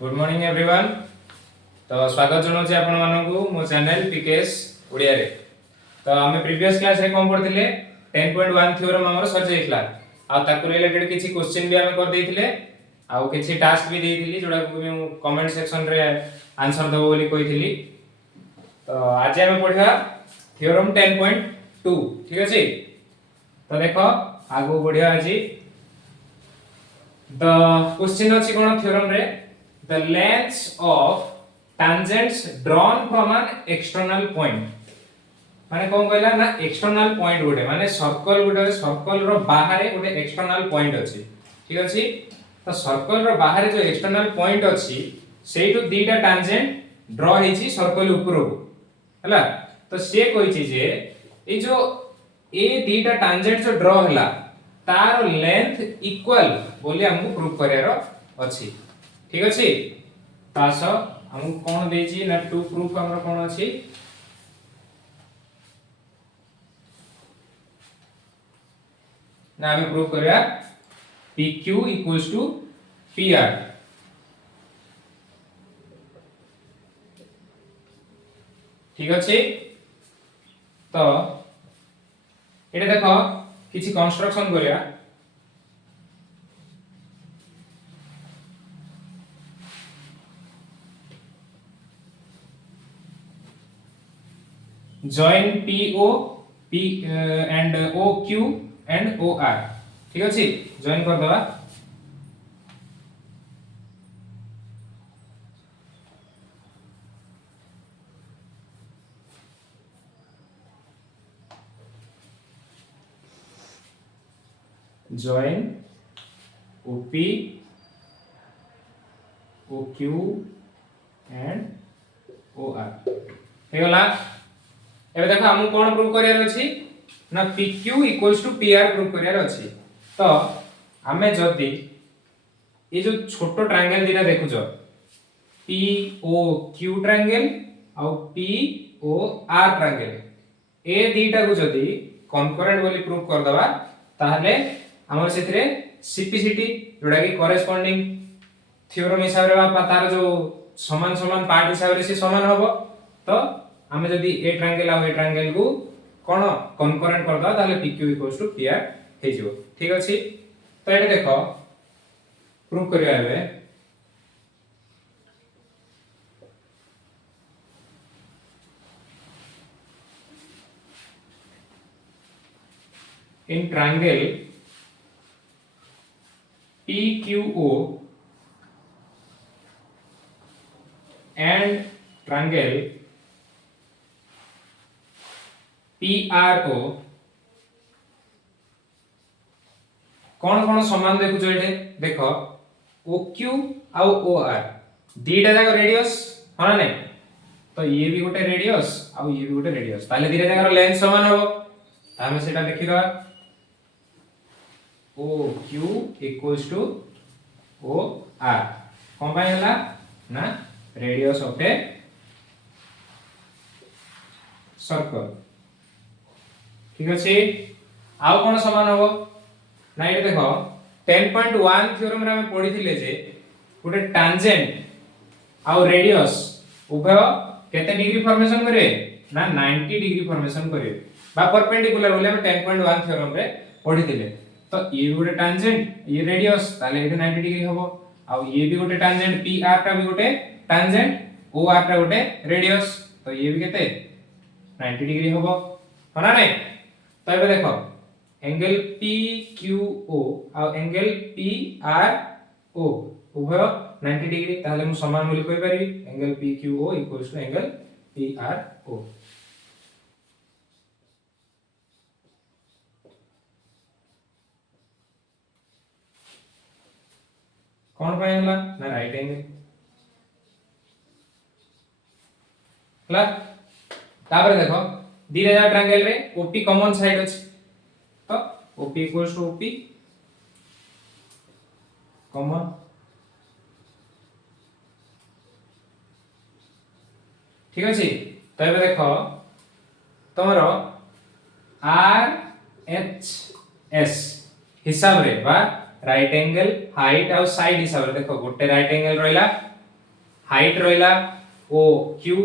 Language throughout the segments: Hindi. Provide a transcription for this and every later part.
Good morning everyone. तो स्वागत जनाऊँ आपण मानकू मो चैनल पीकेएस ओडिया रे। तो आमे प्रीवियस क्लास रे कोन पढिथिले 10.1 थ्योरम हमर सर जाइखला आ ताकु रिलेटेड किछि क्वेश्चन भी आमे कर देइथिले आ किछि टास्क भी देइथिली जोडा को मैं कमेंट सेक्शन रे आंसर दबो बोली कहिथिली। तो आज आमे पढिबा थ्योरम 10.2 ठीक अछि। तो देखो आगो बढ़िया अछि। द क्वेश्चन अछि कोन थ्योरम रे the lengths of tangents drawn from an external point माने कोन कहला ना एक्सटर्नल पॉइंट गोटे माने सर्कल रो बाहर गोटे एक्सटर्नल पॉइंट अछि ठीक अछि। तो सर्कल रो बाहर जो एक्सटर्नल पॉइंट अछि सेइटु दीटा टैंजेंट ड्रॉ हेछि सर्कल ऊपर हला। तो से कहिछि जे ए जो ए दीटा टैंजेंट जो ड्रॉ हला तार लेंथ इक्वल बोली हमको प्रूफ करियारो अछि ठीक अछि। तास हमको कोन देछि ना टू प्रूफ हमर कोन अछि ना हम प्रूफ करिया PQ equals to PR ठीक अछि। तो एटा देखो किछि कंस्ट्रक्शन करिया join PO P and OQ and OR ठीक अछि। जॉइन कर दवा join OP OQ and OR हे गला। एबे देखो हम कोन प्रूफ करियार अछि ना PQ equals to PR proof करियार अछि। तो हमें जदी ये जो छोटो ट्रायंगल दिना देखुछो POQ ट्रायंगल आ POR ट्रायंगल ए दीटा को जदी कॉन्करेंट बोली प्रूफ कर दबा ताहले हमर सेथरे CPCT जोडा कि करेस्पोंडिंग थ्योरम हिसाब रे बा तार जो समान समान पार्ट हिसाब रे से समान होबो। तो हमें जदी ए ट्रायंगल आ ए ट्रायंगल को कोन कॉन्करेंट कर दबा ताहले PQ इक्वल्स टू PR हे जिवो ठीक अछि। तो एटा देखो प्रूफ करिया एबे in triangle PQO and triangle PRO कौन कौन समान देखु जो एटे देखो OQ आ OR दीटा जाक रेडियस होना नै। तो ये भी गोटे रेडियस आ ये भी गोटे रेडियस ताले दीटा जाकर लेंथ समान होबो। हमें सेटा देखिबा OQ equals to OR कोन पाई हला ना रेडियस ऑफ ए सर्कल ठीक अछि। आउ कोन समान होबो ना ये देखो 10.1 थ्योरम रे हम पढिथिले जे गोटे टैंजेंट आ रेडियस उभय केते डिग्री फॉर्मेशन करे ना 90 डिग्री फॉर्मेशन करे बा परपेंडिकुलर बोले हम 10.1 थ्योरम रे पढिथिले। तो ये भी गोटे टैंजेंट ये रेडियस ताले एटे 90 डिग्री होबो आ ये भी गोटे टैंजेंट PR टा भी गोटे टैंजेंट OR टा गोटे रेडियस तो ये भी केते 90 डिग्री होबो होना नै। तो एबे देखो एंगल PQO आ एंगल PRO उभय 90 डिग्री ताले मु समान बोली कहि पारि angle PQO equals to angle PRO कौन पाए हला ना राइट एंगल हला। तापर देखो दीटा जा ट्रायंगल रे OP कॉमन साइड अछि तो OP equals to OP common ठीक अछि। तो एबे देखो तमरो RHS हिसाब रे बा राइट एंगल हाइट आ साइड हिसाब रे देखो गोटे राइट एंगल रहला हाइट रहिला ओ क्यू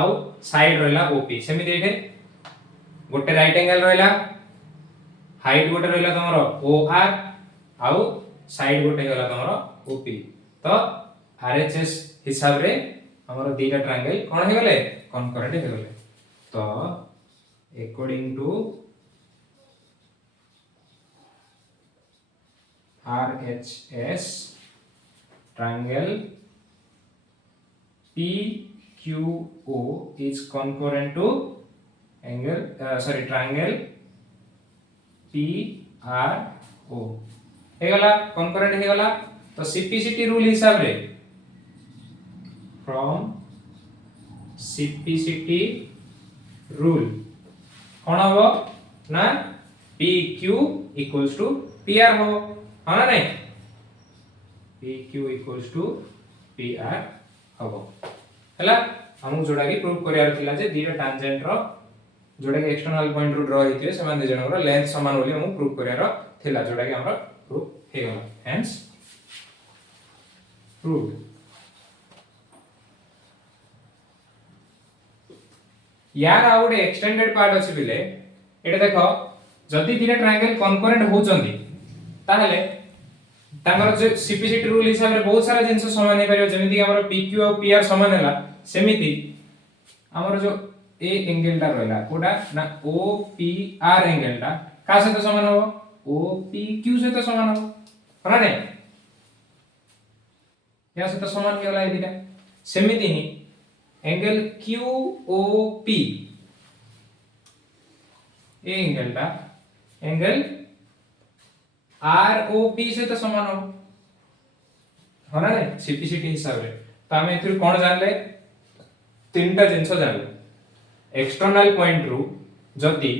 आउ साइड रहिला ओपी सेमिति एठे गोटे राइट एंगल रहिला हाइट गोटे रहिला तमरो ओ आर आउ साइड गोटे गला तमरो ओपी तो आरएचएस हिसाब रे हमर दीटा ट्रायंगल कोन हे गले कनकरेंट हे गले तो according to RHS triangle PQO is concurrent to triangle PRO हे गला concurrent हे गला तो CPCT रूल हिसाब रे from CPCT rule कौन हो ना PQ equals to PR हो हाँ ना नहीं PQ equals to PR हबो हला हमु जोडा की प्रूव करियार थिला जे दीटा टांजेंट रो जोडा की एक्सटर्नल पॉइंट रो ड्रा हेतिवे समान दे जनर लेंथ समान होली हमु प्रूव करियार थिला जोडा की हमरा प्रूव हे गला हेंस प्रूव यार आउडे एक्सटेंडेड पार्ट अछि बिले एटा देखो जदी दीटा ट्रायंगल कनकरेंट होचंदी ताहले तांगर जो सीपीसीटी रूल हिसाब रे बहुत सारा जिंस समान हे परियो जेमिति हमर पीक्यू और पीआर समान हैला सेमिति हमर जो ए एंगल टा रहला कोडा ना ओपीआर एंगल टा का से तो समान हो ओपीक्यू से तो समान हो हना नै या से तो समान केला ए दिटा सेमिति ही एंगल क्यूओपी ए एंगल टा एंगल आरओपी से तो समान हो ना रे सीपीसीटी हिसाब रे तो हम एथुर कोन जानले तीनटा जिंस जानले एक्सटर्नल पॉइंट रु जदी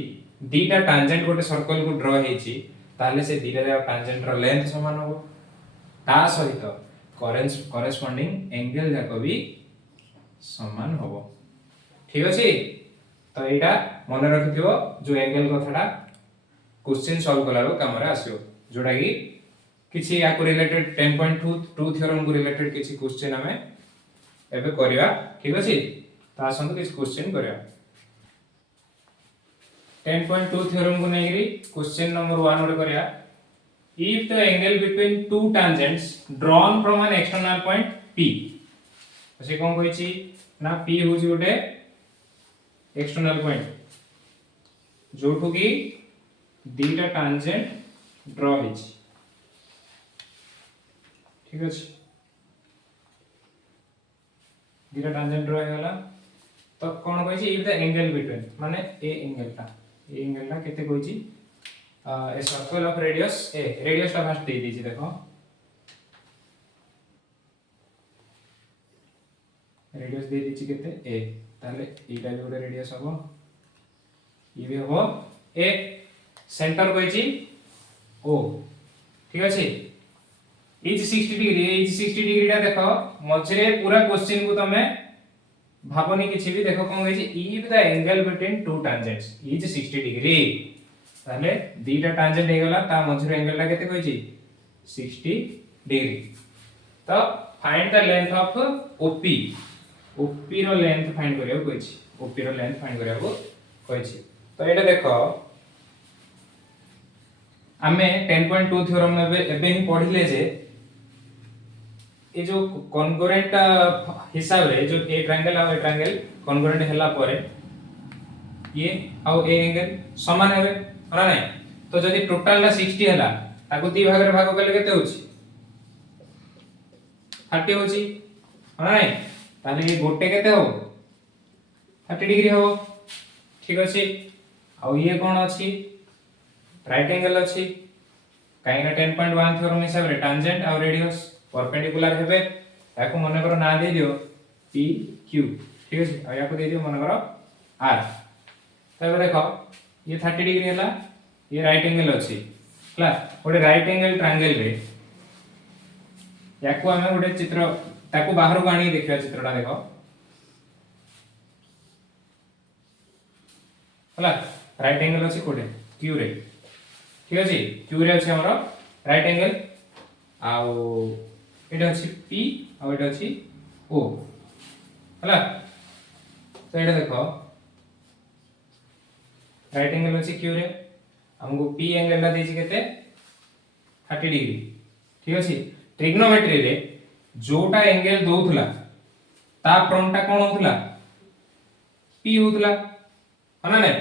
दीटा टांजेंट गोटे सर्कल को ड्रा हेची ताले से दीटा जा टांजेंट रो लेंथ समान हो ता सहित करेस्पोंडिंग एंगल जाको भी समान हो ठीक अछि तो एटा मन रखिथियो जो एंगल कथाटा क्वेश्चन सॉल्व कलारो काम रे आसियो जोडा की किछि या को रिलेटेड 10.2 थ्योरम को रिलेटेड किछि क्वेश्चन हमें एबे करिया ठीक अछि ता संग किछि क्वेश्चन करिया 10.2 थ्योरम को नेगिरी क्वेश्चन नंबर 1 ओडे करिया if the angle between two tangents drawn from an external point P से कोन कहै छी ना P होजी ओडे एक्सटर्नल पॉइंट जोठो की दीटा टांजेंट ड्रा हेची ठीक अछि दीटा टांजेंट ड्रा हेला तो कोन कहै छी इफ द एंगल बिटवीन माने ए एंगल टा केते कहै छी a circle of radius A radius टा फर्स्ट दे दीजिए देखो रेडियस दे दीजिए केते ए ताले एटा भी ओरे रेडियस हबो ये भी हबो ए सेंटर कहै छी ओ ठीक अछि इज 60 डिग्री टा देखो मझरे पूरा क्वेश्चन को तमे भाबनी किछि भी देखो कोन कहै छी if the angle between two tangents is 60 degree ताले दीटा टांजेंट हे गला ता मझरे एंगल टा केते कहै छी 60 डिग्री तो find the length of OP OP रो लेंथ फाइंड करियो कहै छी ओपी रो लेंथ फाइंड करियो कहै छी तो एटा देखो आमे 10.2 थ्योरम में एबे ही पढिले जे ए जो कॉन्ग्रुएंट हिसाब रे जो ए ट्रायंगल आ ए ट्रायंगल कॉन्ग्रुएंट हैला परे ये आ ए एंगल समान हेबे हना नै तो जदी टोटल ला 60 हैला ताको दी भाग रे भाग कले केते होची 30 होची हना नै ताले ये गोटे केते हो 30 डिग्री हो ठीक अछि आ ये कोन अछि राइट एंगल अछि काइना 10.1 थ्योरम हिसाब रे टांजेंट और रेडियस परपेंडिकुलर हेबे याको मन करो ना दे दियो पी क्यू ठीक अछि आ याको दे दियो मन करो आर तबे देखो ये 30 डिग्री हैला ये राइट एंगल अछि हला ओडे राइट एंगल ट्रायंगल रे याको हमें ओडे चित्र ताको बाहर को आनी देखिया चित्रटा देखो हला राइट एंगल अछि कोडे क्यू रे ठीक अछि क्यू रे अछि हमरो राइट एंगल आउ एटा अछि P आ एटा अछि ओ हला। तो एटा देखो राइट एंगल अछि क्यू रे हमको पी एंगल ला देछि केते 30 डिग्री ठीक अछि। ट्रिग्नोमेट्री रे जोटा एंगल दोउथला ता फ्रंट टा कोन होतला पी होतला हना नै।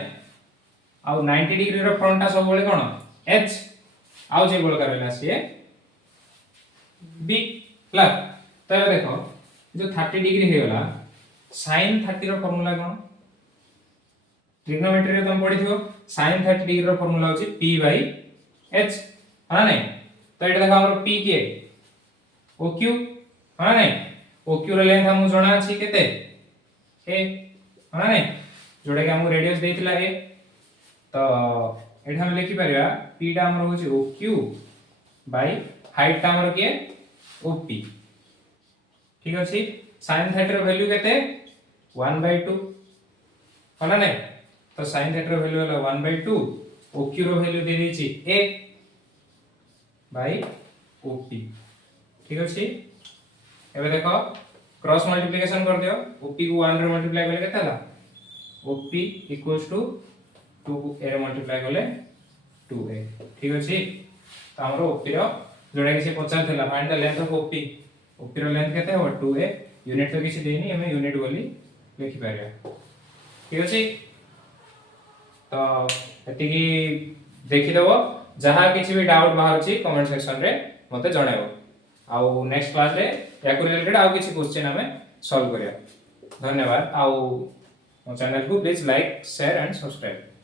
आ 90 डिग्री रो फ्रंट टा सब बळे कोन एच आउ जे गोल करला से बी ला। तो देखो जो 30 डिग्री हे गला sin 30 रो फार्मूला कोन ट्रिग्नोमेट्री रे तुम पढिथियो sin 30 डिग्री रो फार्मूला होची p बाय h हना नै। तो एटा देखो हमर p के OQ हना नै OQ रो लेंथ हम जणा अछि केते a हना नै जोडा के हम रेडियस देइतिला a। तो एठा हम लिखि परिया p टा हमर होची OQ बाय हाइट टा हमर के OP ठीक अछि। sin 30 रो वैल्यू केते 1/2 हला नै। तो sin 30 रो वैल्यू होला 1/2 OQ रो वैल्यू दे देछि a बाय OP ठीक अछि। एबे देखो क्रॉस मल्टीप्लिकेशन कर दियो OP को 1 रे मल्टीप्लाई करले केते हला OP इक्वल्स टू 2 a रे मल्टीप्लाई करले 2a ठीक अछि। तो हमरो OP रो जोडा कि से पचार थला find the length of OP OP रो लेंथ केते हो 2a यूनिट तो किसी देनी हमें यूनिट बोली लिखि पारिया ठीक अछि। तो एति की देखि देबो जहा किछि भी डाउट बाहर छी कमेंट सेक्शन रे मते जणाइबो आउ नेक्स्ट क्लास रे या को रिलेटेड आउ किछि क्वेश्चन हमें सॉल्व करिया। धन्यवाद आउ मो चैनल को please like share and subscribe.